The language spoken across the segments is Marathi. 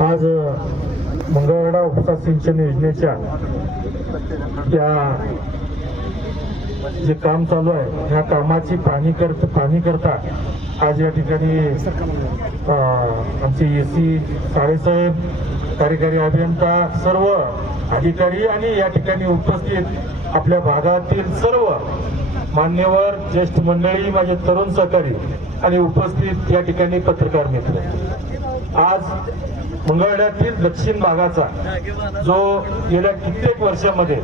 आज मंगळवाडा उपसा सिंचन योजनेच्या त्या जे काम चालू आहे ह्या कामाची पाहणी कर पाहणी करता आज या ठिकाणी आमचे ए सी साळेसाहेब कार्यकारी अभियंता सर्व अधिकारी आणि या ठिकाणी उपस्थित आपल्या भागातील सर्व मान्यवर ज्येष्ठ मंडळी माझे तरुण सहकारी आणि उपस्थित या ठिकाणी पत्रकार मित्र. आज मंगळवेढ्यातील दक्षिण भागाचा जो गेल्या कित्येक वर्षामध्ये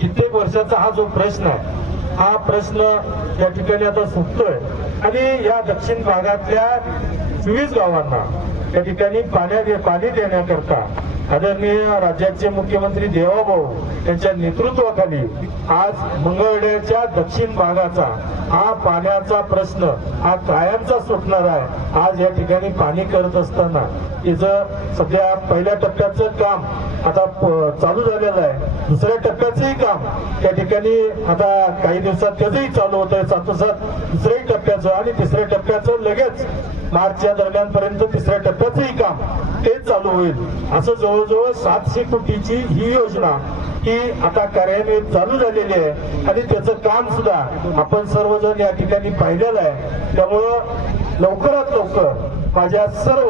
कित्येक वर्षाचा हा जो प्रश्न आहे हा प्रश्न या ठिकाणी आता सुटतोय. आणि या दक्षिण भागातल्या चोवीस गावांना या ठिकाणी पाण्या पाणी देण्याकरता आदरणीय राज्याचे मुख्यमंत्री देवाभाऊ यांच्या नेतृत्वाखाली आज मंगळवेढ्याच्या दक्षिण भागाचा हा पाण्याचा प्रश्न हा कायमचा सुटणार आहे. आज या ठिकाणी पाणी करत असताना तिचं सध्या पहिल्या टप्प्याचं काम आता चालू झालेलं आहे दुसऱ्या टप्प्याचंही काम त्या ठिकाणी आता काही दिवसात त्याचंही चालू होत आहे सातोसात दुसऱ्याही टप्प्याचं आणि तिसऱ्या टप्प्याचं लगेच मार्चच्या दरम्यान पर्यंत तिसऱ्या टप्प्याचंही काम तेच चालू होईल. असं जवळजवळ सातशे कोटीची ही योजना ही आता कार्यान्वित चालू झालेली आहे. आणि त्याचं काम सुद्धा आपण सर्वजण या ठिकाणी पाहिलेलं आहे. त्यामुळं लवकरात लवकर माझ्या सर्व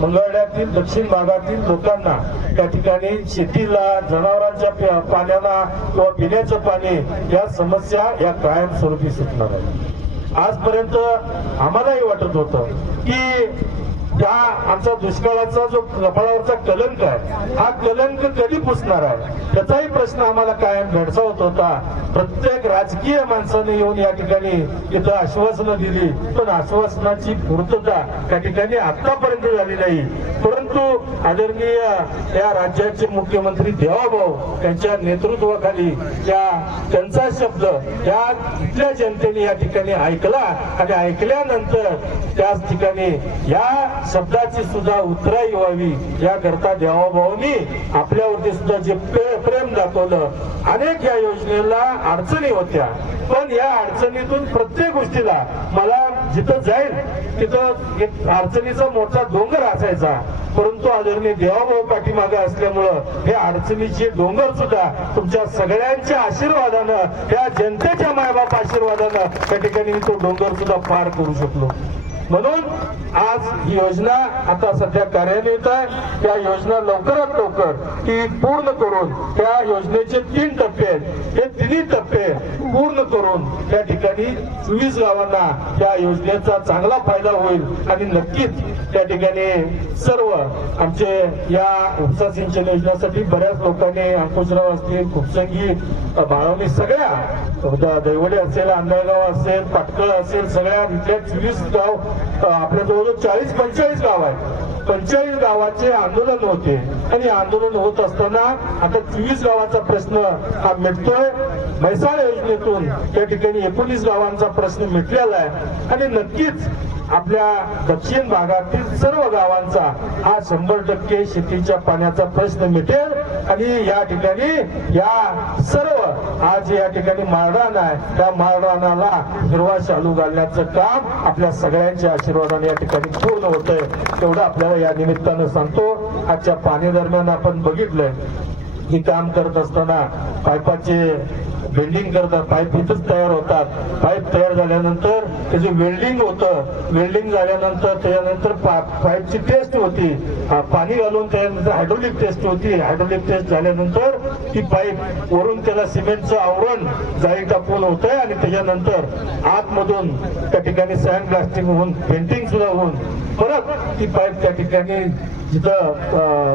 मंगळवाड्यातील दक्षिण भागातील लोकांना त्या ठिकाणी शेतीला जनावरांच्या पाण्याला किंवा पिण्याचं पाणी या समस्या या कायमस्वरूपी सुटणार आहेत. आजपर्यंत आम्हालाही वाटत होतं की त्या आमचा दुष्काळाचा जो कपाळावरचा कलंक आहे हा कलंक कधी पुसणार आहे? त्याचाही प्रश्न आम्हाला कायम भेडसावत होता. प्रत्येक राजकीय माणसाने येऊन या ठिकाणी इथं आश्वासनं दिली. पण आश्वासनाची पूर्तता त्या ठिकाणी आतापर्यंत झाली नाही. परंतु आदरणीय या राज्याचे मुख्यमंत्री देवाभाऊ यांच्या नेतृत्वाखाली या त्यांचा शब्द या इथल्या जनतेने या ठिकाणी ऐकला आणि ऐकल्यानंतर त्याच ठिकाणी या शब्दाची सुद्धा उतराई व्हावी. याकरता देवाभाऊनी आपल्यावरती सुद्धा जे प्रेम दाखवलं अनेक या योजनेला अडचणी होत्या. पण या अडचणीतून प्रत्येक गोष्टीला मला जिथं जाईल तिथं एक अडचणीचा मोठा डोंगर असायचा. परंतु आदरणीय देवाभाऊ पाठीमागे असल्यामुळं हे अडचणीचे डोंगर सुद्धा तुमच्या सगळ्यांच्या आशीर्वादानं त्या जनतेच्या मायबाप आशीर्वादानं त्या ठिकाणी मी तो डोंगर सुद्धा पार करू शकलो. म्हणून आज ही योजना आता सध्या कार्यान्वित आहे. त्या योजना लवकरात लवकर ती पूर्ण करून त्या योजनेचे तीन टप्पे आहेत. हे तिन्ही टप्पे पूर्ण करून त्या ठिकाणी चोवीस गावांना त्या योजनेचा चांगला फायदा होईल. आणि नक्कीच त्या ठिकाणी सर्व आमचे या उपसा सिंचन योजनेसाठी बऱ्याच लोकांनी अंकुशराव असतील खुपसंगी बाळवणी सगळ्या दैवडे असेल आंधळगाव असेल पाटकळ असेल सगळ्या इथल्या चोवीस गाव आपल्या जवळजवळ चाळीस पंचेचाळीस गाव आहेत. पंचेचाळीस गावाचे आंदोलन होते. आणि आंदोलन होत असताना आता चोवीस गावाचा प्रश्न हा मिटतोय. म्हैसाळ योजनेतून त्या ठिकाणी एकोणीस गावांचा प्रश्न मिटलेला आहे. आणि नक्कीच आपल्या दक्षिण भागातील सर्व गावांचा हा शंभर टक्के शेतीच्या पाण्याचा प्रश्न मिटेल. आणि या ठिकाणी या सर्व आज या ठिकाणी माळरान आहे. त्या माळरानाला हिरवा शालू घालण्याचं काम आपल्या सगळ्यांच्या आशीर्वादाने या ठिकाणी पूर्ण होतंय. तेवढं आपल्याला या निमित्तानं सांगतो आजच्या पाणी दरम्यान आपण बघितलंय की काम करत असताना पायपाचे वेल्डिंग करतात. पाईप इथंच तयार होतात. पाईप तयार झाल्यानंतर त्याचं वेल्डिंग होतं वेल्डिंग झाल्यानंतर त्याच्यानंतर पा- पाईपची टेस्ट होती. पाणी घालून त्यानंतर हायड्रोलिक टेस्ट होती. हायड्रोलिक टेस्ट झाल्यानंतर ती पाईप वरून त्याला सिमेंटचं आवरण जाळी टाकून होत आहे आणि त्याच्यानंतर आतमधून त्या ठिकाणी सँड ब्लास्टिंग होऊन पेंटिंग सुद्धा होऊन परत ती पाईप त्या ठिकाणी जिथं अ,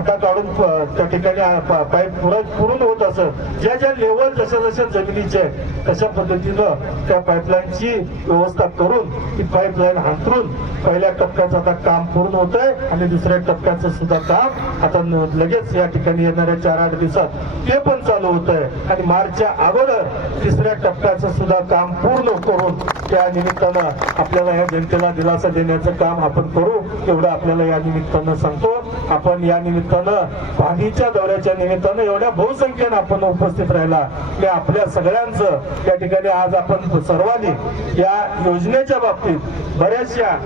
काढून प- त्या ठिकाणी पाईप पुरत पुरून होत असं. ज्या पाण्याच्या लेवल जशा जशा जमिनीचे तशा पद्धतीनं त्या पाईपलाईनची व्यवस्था करून ती पाईपलाईन हांतरून पहिल्या टप्प्याचं आता काम पूर्ण होत आहे आणि दुसऱ्या टप्प्याचं सुद्धा काम आता न- लगेच या ठिकाणी येणाऱ्या चार आठ दिवसात ते पण चालू होत आहे आणि मार्चच्या अगोदर तिसऱ्या टप्प्याचं सुद्धा काम पूर्ण करून त्या निमित्तानं आपल्याला या जनतेला दिलासा देण्याचं काम आपण करू एवढं आपल्याला या निमित्तानं सांगतो. आपण या निमित्तानं पाणीच्या दौऱ्याच्या निमित्तानं एवढ्या बहुसंख्येनं आपण उपस्थित राहिला की आपल्या सगळ्यांचं या ठिकाणी आज आपण सर्वांनी या योजनेच्या बाबतीत बऱ्याचशा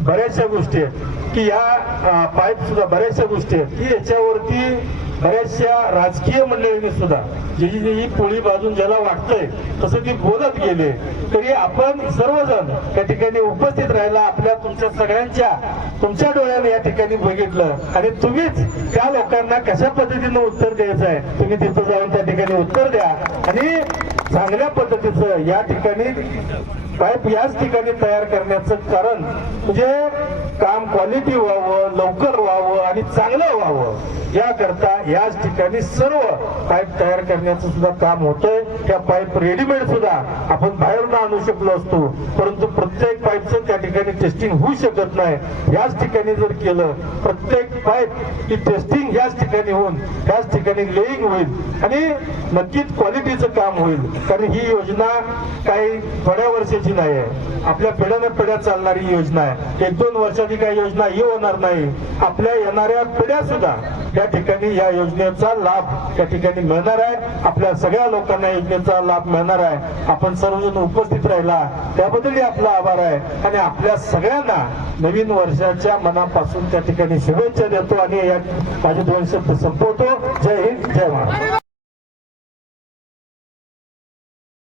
बऱ्याचशा गोष्टी आहेत. की या पाईप सुद्धा बऱ्याचशा गोष्टी आहेत. की याच्यावरती बऱ्याचशा राजकीय मंडळींनी सुद्धा जी जी ही पोळी बाजून ज्याला वाटतंय तसं ती बोलत गेले. तरी आपण सर्वजण त्या ठिकाणी उपस्थित राहायला आपल्या तुमच्या सगळ्यांच्या तुमच्या डोळ्याने या ठिकाणी बघितलं. आणि तुम्हीच त्या लोकांना कशा पद्धतीनं उत्तर द्यायचं आहे तुम्ही तिथं जाऊन त्या ठिकाणी उत्तर द्या. आणि चांगल्या पद्धतीचं या ठिकाणी पाईप याच ठिकाणी तयार करण्याचं कारण म्हणजे काम क्वालिटी व्हावं लवकर व्हावं आणि चांगलं व्हावं याकरता याच ठिकाणी सर्व पाईप तयार करण्याचं सुद्धा काम होतंय. त्या पाईप रेडीमेड सुद्धा आपण बाहेरून आणू शकलो असतो परंतु प्रत्येक पाईपचं त्या ठिकाणी टेस्टिंग होऊ शकत नाही. याच ठिकाणी जर केलं प्रत्येक पाईप ही टेस्टिंग याच ठिकाणी होऊन त्याच ठिकाणी लेईंग होईल आणि नक्कीच क्वालिटीचं काम होईल. कारण ही योजना काही थोड्या वर्षाची नाही आहे. आपल्या पिढ्याने पिढ्या चालणारी योजना आहे. एक दोन वर्षाची काही योजना ही होणार नाही. आपल्या येणाऱ्या पिढ्या सुद्धा त्या ठिकाणी या योजनेचा लाभ त्या ठिकाणी मिळणार आहे. आपल्या सगळ्या लोकांना योजनेचा लाभ मिळणार आहे. आपण सर्वजण उपस्थित राहिला. त्याबद्दलही आपला आभार आहे. आणि आपल्या सगळ्यांना नवीन वर्षाच्या मनापासून त्या ठिकाणी शुभेच्छा देतो आणि या माझे दोन शब्द संपवतो. जय हिंद जय महाराष्ट्र.